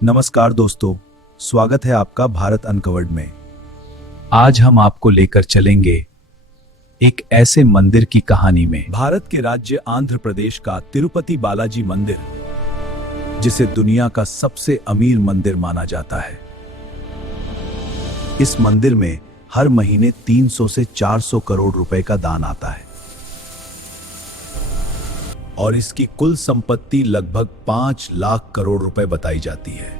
नमस्कार दोस्तों, स्वागत है आपका भारत अनकवर्ड में। आज हम आपको लेकर चलेंगे एक ऐसे मंदिर की कहानी में। भारत के राज्य आंध्र प्रदेश का तिरुपति बालाजी मंदिर, जिसे दुनिया का सबसे अमीर मंदिर माना जाता है। इस मंदिर में हर महीने 300 से 400 करोड़ रुपए का दान आता है और इसकी कुल संपत्ति लगभग 5 लाख करोड़ रुपए बताई जाती है,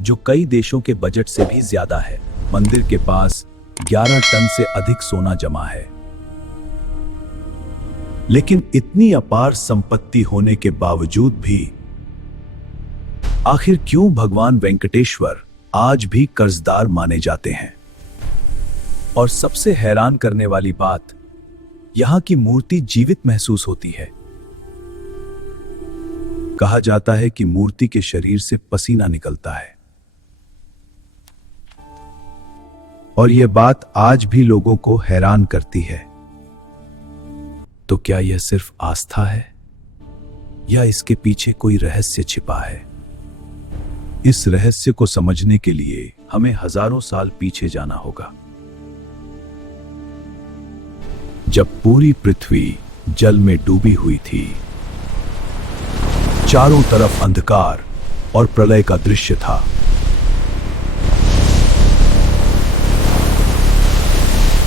जो कई देशों के बजट से भी ज्यादा है। मंदिर के पास 11 टन से अधिक सोना जमा है। लेकिन इतनी अपार संपत्ति होने के बावजूद भी आखिर क्यों भगवान वेंकटेश्वर आज भी कर्जदार माने जाते हैं? और सबसे हैरान करने वाली बात, यहां की मूर्ति जीवित महसूस होती है। कहा जाता है कि मूर्ति के शरीर से पसीना निकलता है और यह बात आज भी लोगों को हैरान करती है। तो क्या यह सिर्फ आस्था है या इसके पीछे कोई रहस्य छिपा है? इस रहस्य को समझने के लिए हमें हजारों साल पीछे जाना होगा, जब पूरी पृथ्वी जल में डूबी हुई थी। चारों तरफ अंधकार और प्रलय का दृश्य था।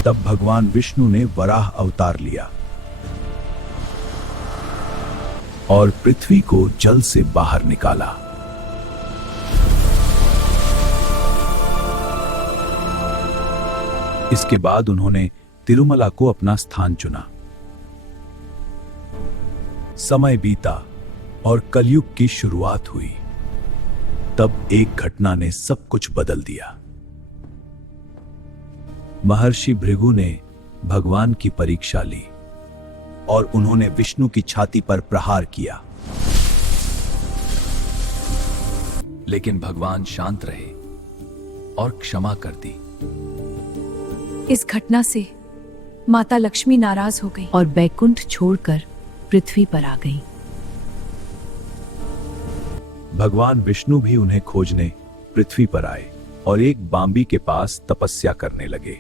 तब भगवान विष्णु ने वराह अवतार लिया और पृथ्वी को जल से बाहर निकाला। इसके बाद उन्होंने तिरुमला को अपना स्थान चुना। समय बीता और कलयुग की शुरुआत हुई। तब एक घटना ने सब कुछ बदल दिया। महर्षि भृगु ने भगवान की परीक्षा ली और उन्होंने विष्णु की छाती पर प्रहार किया। लेकिन भगवान शांत रहे और क्षमा कर दी। इस घटना से माता लक्ष्मी नाराज हो गई और बैकुंठ छोड़कर पृथ्वी पर आ गई। भगवान विष्णु भी उन्हें खोजने पृथ्वी पर आए और एक बांबी के पास तपस्या करने लगे।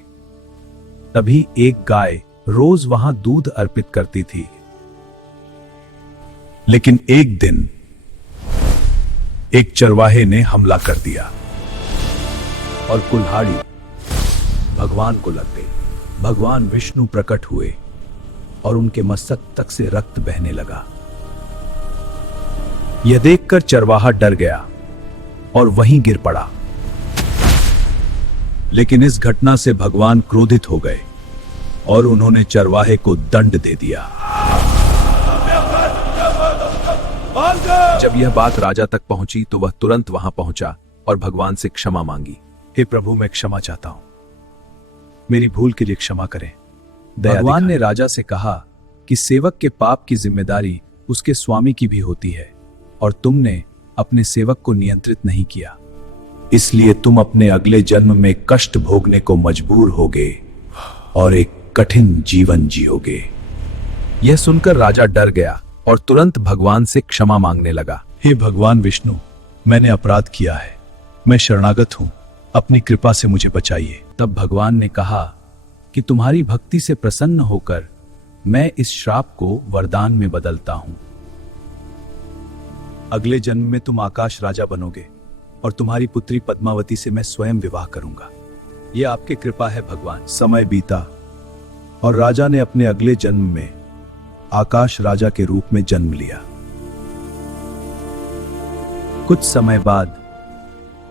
तभी एक गाय रोज वहां दूध अर्पित करती थी। लेकिन एक दिन एक चरवाहे ने हमला कर दिया और कुल्हाड़ी भगवान को लग गई। भगवान विष्णु प्रकट हुए और उनके मस्तक तक से रक्त बहने लगा। यह देखकर चरवाहा डर गया और वहीं गिर पड़ा। लेकिन इस घटना से भगवान क्रोधित हो गए और उन्होंने चरवाहे को दंड दे दिया। जब यह बात राजा तक पहुंची तो वह तुरंत वहां पहुंचा और भगवान से क्षमा मांगी। हे प्रभु, मैं क्षमा चाहता हूं, मेरी भूल के लिए क्षमा करें। भगवान ने राजा से कहा कि सेवक के पाप की जिम्मेदारी उसके स्वामी की भी होती है और तुमने अपने सेवक को नियंत्रित नहीं किया, इसलिए तुम अपने अगले जन्म में कष्ट भोगने को मजबूर होगे और एक कठिन जीवन जियोगे। यह सुनकर राजा डर गया और तुरंत भगवान से क्षमा मांगने लगा। हे भगवान विष्णु, मैंने अपराध किया है, मैं शरणागत हूं, अपनी कृपा से मुझे बचाइए। तब भगवान ने कहा कि तुम्हारी भक्ति से प्रसन्न होकर मैं इस श्राप को वरदान में बदलता हूं। अगले जन्म में तुम आकाश राजा बनोगे और तुम्हारी पुत्री पद्मावती से मैं स्वयं विवाह करूंगा। यह आपकी कृपा है भगवान। समय बीता और राजा ने अपने अगले जन्म में आकाश राजा के रूप में जन्म लिया। कुछ समय बाद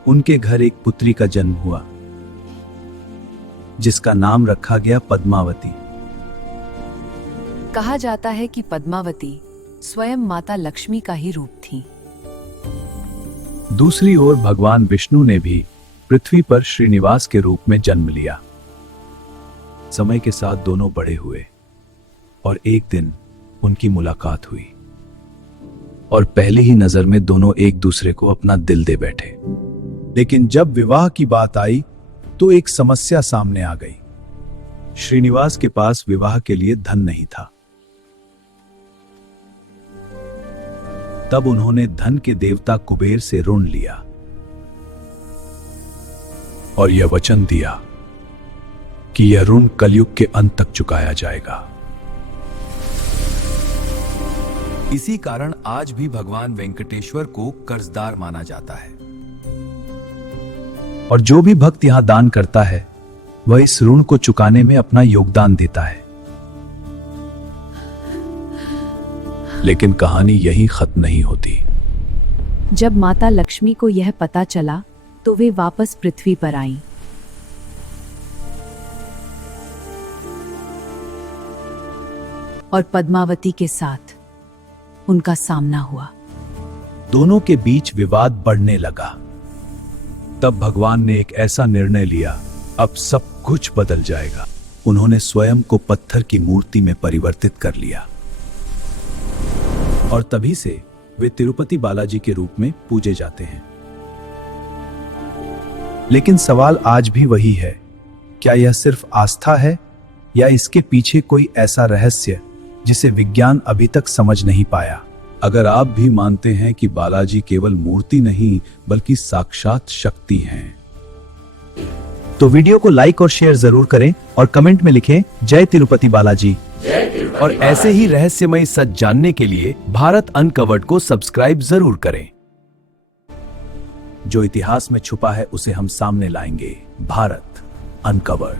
उनके घर एक पुत्री का जन्म हुआ, जिसका नाम रखा गया पद्मावती। कहा जाता है कि पद्मावती स्वयं माता लक्ष्मी का ही रूप थी। दूसरी ओर भगवान विष्णु ने भी पृथ्वी पर श्रीनिवास के रूप में जन्म लिया। समय के साथ दोनों बड़े हुए और एक दिन उनकी मुलाकात हुई और पहली ही नजर में दोनों एक दूसरे को अपना दिल दे बैठे। लेकिन जब विवाह की बात आई तो एक समस्या सामने आ गई। श्रीनिवास के पास विवाह के लिए धन नहीं था। तब उन्होंने धन के देवता कुबेर से ऋण लिया और यह वचन दिया कि यह ऋण कलयुग के अंत तक चुकाया जाएगा। इसी कारण आज भी भगवान वेंकटेश्वर को कर्जदार माना जाता है। और जो भी भक्त यहां दान करता है वह इस ऋण को चुकाने में अपना योगदान देता है। लेकिन कहानी यहीं खत्म नहीं होती। जब माता लक्ष्मी को यह पता चला तो वे वापस पृथ्वी पर आईं। और पद्मावती के साथ उनका सामना हुआ। दोनों के बीच विवाद बढ़ने लगा। तब भगवान ने एक ऐसा निर्णय लिया, अब सब कुछ बदल जाएगा। उन्होंने स्वयं को पत्थर की मूर्ति में परिवर्तित कर लिया और तभी से वे तिरुपति बालाजी के रूप में पूजे जाते हैं। लेकिन सवाल आज भी वही है, क्या यह सिर्फ आस्था है या इसके पीछे कोई ऐसा रहस्य जिसे विज्ञान अभी तक समझ नहीं पाया? अगर आप भी मानते हैं कि बालाजी केवल मूर्ति नहीं बल्कि साक्षात शक्ति हैं, तो वीडियो को लाइक और शेयर जरूर करें और कमेंट में लिखें जय तिरुपति बालाजी। और ऐसे ही रहस्यमय सच जानने के लिए भारत अनकवर्ड को सब्सक्राइब जरूर करें। जो इतिहास में छुपा है उसे हम सामने लाएंगे। भारत अनकवर्ड।